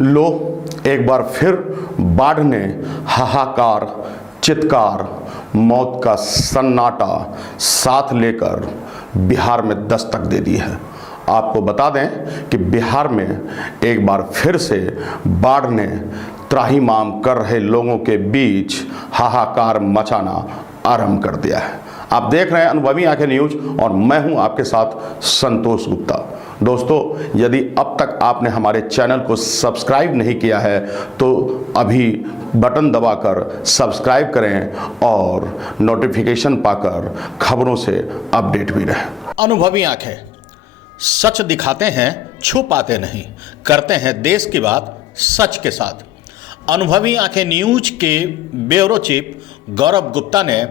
लो एक बार फिर बाढ़ ने हाहाकार, चित्कार, मौत का सन्नाटा साथ लेकर बिहार में दस्तक दे दी है। आपको बता दें कि बिहार में एक बार फिर से बाढ़ ने त्राहिमाम कर रहे लोगों के बीच हाहाकार मचाना आरंभ कर दिया है। आप देख रहे हैं अनुभवी आंखें न्यूज और मैं हूं आपके साथ संतोष गुप्ता। दोस्तों, यदि अब तक आपने हमारे चैनल को सब्सक्राइब नहीं किया है तो अभी बटन दबाकर सब्सक्राइब करें और नोटिफिकेशन पाकर खबरों से अपडेट भी रहें। अनुभवी आंखें सच दिखाते हैं, छुपाते नहीं, करते हैं देश की बात सच के साथ। अनुभवी आंखें न्यूज के ब्यूरो चीफ गौरव गुप्ता ने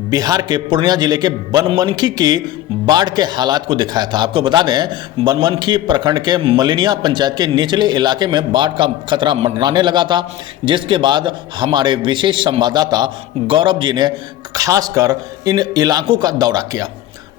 बिहार के पूर्णिया जिले के बनमनखी की बाढ़ के हालात को दिखाया था। आपको बता दें, बनमनखी प्रखंड के मलिनिया पंचायत के निचले इलाके में बाढ़ का खतरा मंडराने लगा था, जिसके बाद हमारे विशेष संवाददाता गौरव जी ने खासकर इन इलाकों का दौरा किया।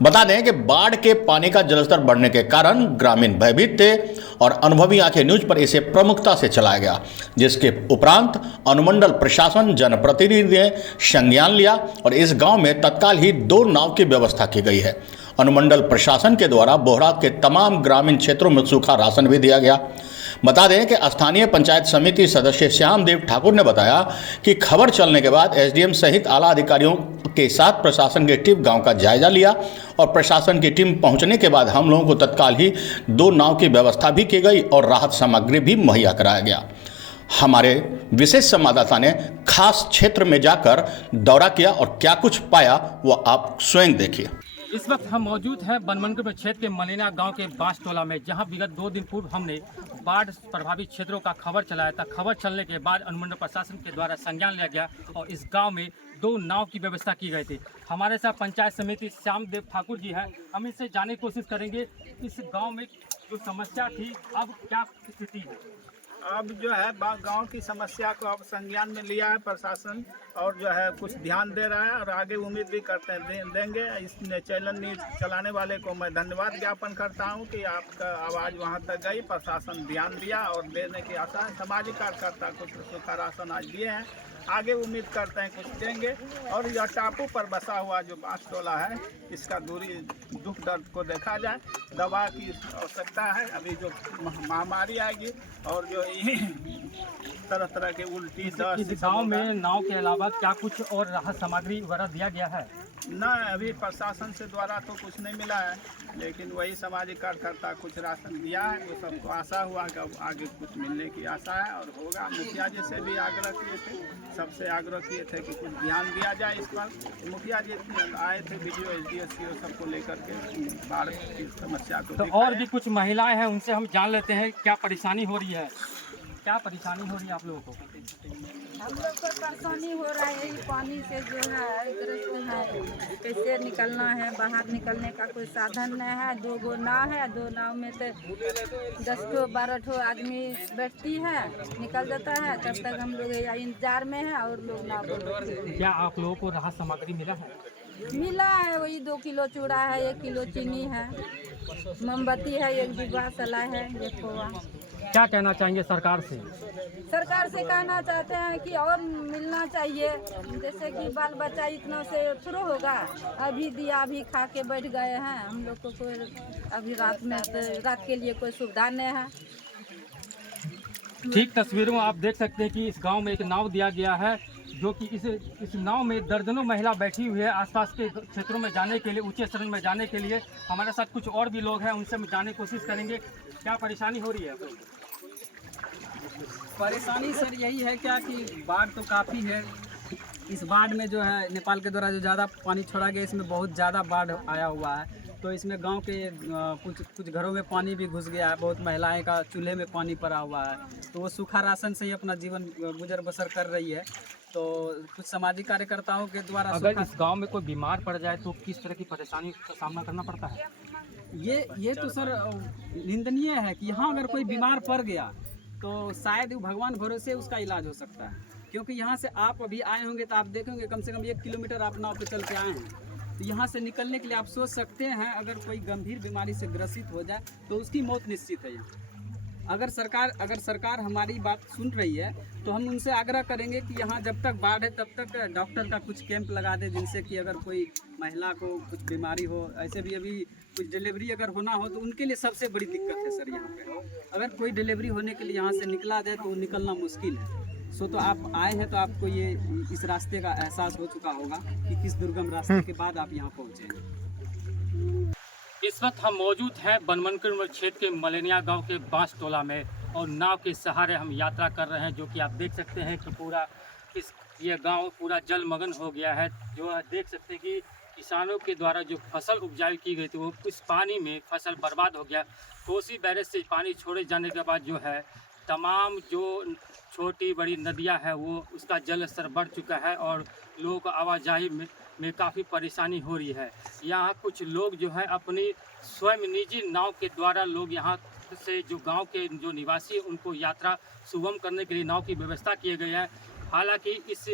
बता दें कि बाढ़ के पानी का जलस्तर बढ़ने के कारण ग्रामीण भयभीत थे और अनुभवी आंखें न्यूज पर इसे प्रमुखता से चलाया गया, जिसके उपरांत अनुमंडल प्रशासन, जनप्रतिनिधि ने संज्ञान लिया और इस गांव में तत्काल ही 2 नाव की व्यवस्था की गई है। अनुमंडल प्रशासन के द्वारा बोहरा के तमाम ग्रामीण क्षेत्रों में सूखा राशन भी दिया गया। बता दें कि स्थानीय पंचायत समिति सदस्य श्यामदेव ठाकुर ने बताया कि खबर चलने के बाद एसडीएम सहित आला अधिकारियों के साथ प्रशासन की टीम गांव का जायजा लिया और प्रशासन की टीम पहुंचने के बाद हम लोगों को तत्काल ही 2 नाव की व्यवस्था भी की गई और राहत सामग्री भी मुहैया कराया गया। हमारे विशेष संवाददाता ने खास क्षेत्र में जाकर दौरा किया और क्या कुछ पाया वो आप स्वयं देखिए। इस वक्त हम मौजूद हैं बनमनखी क्षेत्र के मलिना गांव के बांस टोला में, जहां विगत 2 दिन पूर्व हमने बाढ़ प्रभावित क्षेत्रों का खबर चलाया था। खबर चलने के बाद अनुमंडल प्रशासन के द्वारा संज्ञान लिया गया और इस गांव में 2 नाव की व्यवस्था की गई थी। हमारे साथ पंचायत समिति श्यामदेव ठाकुर जी हैं। हम इससे जानने की कोशिश करेंगे इस गाँव में जो समस्या थी अब क्या स्थिति है। अब जो है गांव की समस्या को अब संज्ञान में लिया है प्रशासन और जो है कुछ ध्यान दे रहा है और आगे उम्मीद भी करते हैं देंगे। इस चैनल न्यूज चलाने वाले को मैं धन्यवाद ज्ञापन करता हूं कि आपका आवाज़ वहां तक गई, प्रशासन ध्यान दिया और देने की आशा है। सामाजिक कार्यकर्ता कुछ सूखा राशन आज दिए हैं, आगे उम्मीद करते हैं कुछ देंगे। और यह टापू पर बसा हुआ जो बांस टोला है, इसका दूरी दुख दर्द को देखा जाए, दवा की आवश्यकता है। अभी जो महामारी आएगी और जो तरह तरह के उल्टी दस्त, इस गाँव में नाव के अलावा क्या कुछ और राहत सामग्री वगैरह दिया गया है? ना, अभी प्रशासन से द्वारा तो कुछ नहीं मिला है, लेकिन वही सामाजिक कार्यकर्ता कुछ राशन दिया है। तो सबको आशा हुआ कि अब आगे कुछ मिलने की आशा है और होगा। मुखिया जी से भी आग्रह किए थे, सबसे आग्रह किए थे कि कुछ ध्यान दिया जाए इस पर। मुखिया जी आए थे, वीडियो एसडीएससीओ सबको लेकर के बाढ़ की समस्या को। तो और भी कुछ महिलाएं हैं, उनसे हम जान लेते हैं क्या परेशानी हो रही है। क्या परेशानी हो रही है आप लोगों को? हम लोग को परेशानी हो रहा है पानी से, जो है ग्रस्त है, कैसे निकलना है। बाहर निकलने का कोई साधन नहीं है। 2 नाव है, 2 नाव में तो 10-12 आदमी बैठती है, निकल जाता है। तब तक हम लोग इंतजार में है और लोग नाव। क्या आप लोगों को राहत सामग्री मिला है? मिला है, वही 2 किलो चूड़ा है, 1 किलो चीनी है, मोमबत्ती है, 1 डिब्बा सलाई है, 1 पौवा। क्या कहना चाहेंगे सरकार से? सरकार से कहना चाहते हैं कि और मिलना चाहिए। जैसे कि बाल बच्चा इतना से थोड़ा होगा, अभी दिया अभी खा के बैठ गए हैं। हम लोग को कोई अभी रात में रात के लिए कोई सुविधा नहीं है। ठीक तस्वीरों में आप देख सकते हैं कि इस गांव में एक नाव दिया गया है, जो कि इस नाव में दर्जनों महिला बैठी हुई है आसपास के क्षेत्रों में जाने के लिए, ऊंचे शरण में जाने के लिए। हमारे साथ कुछ और भी लोग हैं, उनसे हम जानने की कोशिश करेंगे क्या परेशानी हो रही है। परेशानी सर यही है क्या कि बाढ़ तो काफ़ी है। इस बाढ़ में जो है नेपाल के द्वारा जो ज़्यादा पानी छोड़ा गया, इसमें बहुत ज़्यादा बाढ़ आया हुआ है। तो इसमें गांव के कुछ घरों में पानी भी घुस गया है। बहुत महिलाएं का चूल्हे में पानी पड़ा हुआ है, तो वो सूखा राशन से ही अपना जीवन गुजर बसर कर रही है। तो कुछ सामाजिक कार्यकर्ताओं के द्वारा अगर इस गांव में कोई बीमार पड़ जाए तो किस तरह की परेशानी का सामना करना पड़ता है? ये तो सर निंदनीय है कि यहाँ अगर कोई बीमार पड़ गया तो शायद भगवान भरोसे उसका इलाज हो सकता है। क्योंकि यहाँ से आप अभी आए होंगे तो आप देखेंगे कम से कम 1 किलोमीटर आप नाव पे चल के आए हैं। तो यहाँ से निकलने के लिए आप सोच सकते हैं, अगर कोई गंभीर बीमारी से ग्रसित हो जाए तो उसकी मौत निश्चित है यहाँ। अगर सरकार हमारी बात सुन रही है तो हम उनसे आग्रह करेंगे कि यहाँ जब तक बाढ़ है तब तक डॉक्टर का कुछ कैंप लगा दे, जिनसे कि अगर कोई महिला को कुछ बीमारी हो, ऐसे भी अभी कुछ डिलीवरी अगर होना हो तो उनके लिए सबसे बड़ी दिक्कत है सर यहाँ पे। अगर कोई डिलीवरी होने के लिए यहाँ से निकला जाए तो निकलना मुश्किल है। तो आप आए हैं तो आपको ये इस रास्ते का एहसास हो चुका होगा कि किस दुर्गम रास्ते के बाद आप यहाँ पहुँचे हैं। इस वक्त हम मौजूद हैं बनमनकर क्षेत्र के मलेनिया गांव के बांस टोला में और नाव के सहारे हम यात्रा कर रहे हैं, जो कि आप देख सकते हैं कि पूरा ये गांव पूरा जलमग्न हो गया है। जो आप देख सकते हैं कि किसानों के द्वारा जो फसल उपजाई की गई थी वो इस पानी में फसल बर्बाद हो गया। कोसी बैरेज से पानी छोड़े जाने के बाद जो है तमाम जो छोटी बड़ी नदियां हैं वो उसका जल स्तर बढ़ चुका है और लोगों को आवाजाही में काफ़ी परेशानी हो रही है। यहाँ कुछ लोग जो है अपनी स्वयं निजी नाव के द्वारा लोग यहाँ से जो गांव के जो निवासी हैं उनको यात्रा सुगम करने के लिए नाव की व्यवस्था किए गए हैं। हालांकि इस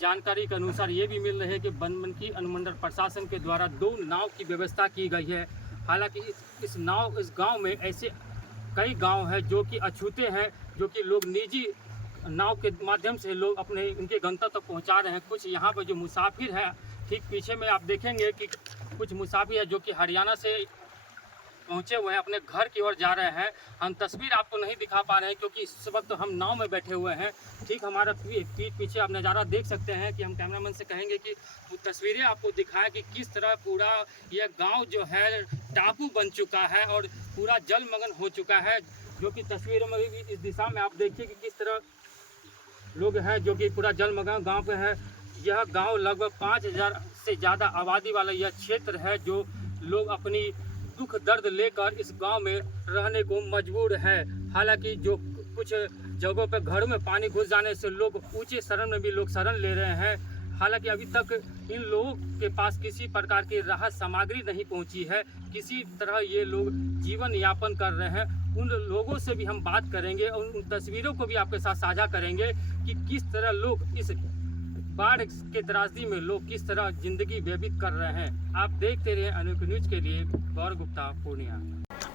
जानकारी के अनुसार ये भी मिल रही है कि बनमनकी अनुमंडल प्रशासन के द्वारा 2 नाव की व्यवस्था की गई है। हालांकि इस गांव में ऐसे कई गांव हैं जो कि अछूते हैं, जो कि लोग निजी नाव के माध्यम से लोग अपने उनके गंतव्य तक पहुंचा रहे हैं। कुछ यहाँ पर जो मुसाफिर हैं, ठीक पीछे में आप देखेंगे कि कुछ मुसाफिर हैं जो कि हरियाणा से पहुंचे हुए हैं, अपने घर की ओर जा रहे हैं। हम तस्वीर आपको नहीं दिखा पा रहे हैं क्योंकि इस वक्त हम नाव में बैठे हुए हैं। ठीक हमारा पीठ पीछे आप नज़ारा देख सकते हैं कि हम कैमरामैन से कहेंगे कि वो तस्वीरें आपको दिखाएं कि किस तरह पूरा यह गांव जो है टापू बन चुका है और पूरा जलमग्न हो चुका है। जो कि तस्वीरों में भी इस दिशा में आप देखिए कि किस तरह लोग हैं जो कि पूरा जलमग्न गाँव पे है। यह गाँव लगभग 5000 से ज़्यादा आबादी वाला यह क्षेत्र है, जो लोग अपनी दुख दर्द लेकर इस गांव में रहने को मजबूर है। हालांकि जो कुछ जगहों पर घरों में पानी घुस जाने से लोग ऊंचे शरण में भी लोग शरण ले रहे हैं। हालांकि अभी तक इन लोगों के पास किसी प्रकार की राहत सामग्री नहीं पहुंची है। किसी तरह ये लोग जीवन यापन कर रहे हैं। उन लोगों से भी हम बात करेंगे और उन तस्वीरों को भी आपके साथ साझा करेंगे कि किस तरह लोग इस बाढ़ के त्रासदी में लोग किस तरह जिंदगी व्यतीत कर रहे हैं। आप देखते रहे अनोखी न्यूज के लिए गौरव गुप्ता, पूर्णिया।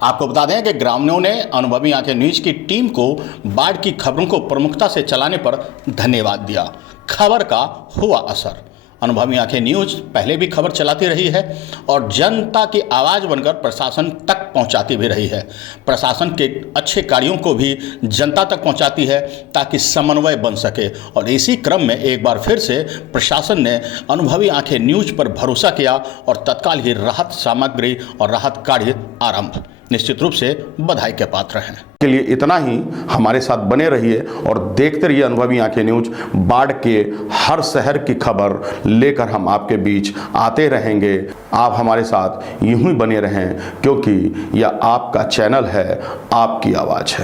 आपको बता दें कि ग्रामीणों ने अनुभवी आंखें न्यूज की टीम को बाढ़ की खबरों को प्रमुखता से चलाने पर धन्यवाद दिया। खबर का हुआ असर। अनुभवी आंखें न्यूज पहले भी खबर चलाती रही है और जनता की आवाज़ बनकर प्रशासन तक पहुंचाती भी रही है। प्रशासन के अच्छे कार्यों को भी जनता तक पहुंचाती है ताकि समन्वय बन सके। और इसी क्रम में एक बार फिर से प्रशासन ने अनुभवी आंखें न्यूज पर भरोसा किया और तत्काल ही राहत सामग्री और राहत कार्य आरंभ। निश्चित रूप से बधाई के पात्र हैं। के लिए इतना ही। हमारे साथ बने रहिए और देखते रहिए अनुभवी आंखें न्यूज। बाढ़ के हर शहर की खबर लेकर हम आपके बीच आते रहेंगे। आप हमारे साथ यूं ही बने रहें, क्योंकि यह आपका चैनल है, आपकी आवाज़ है।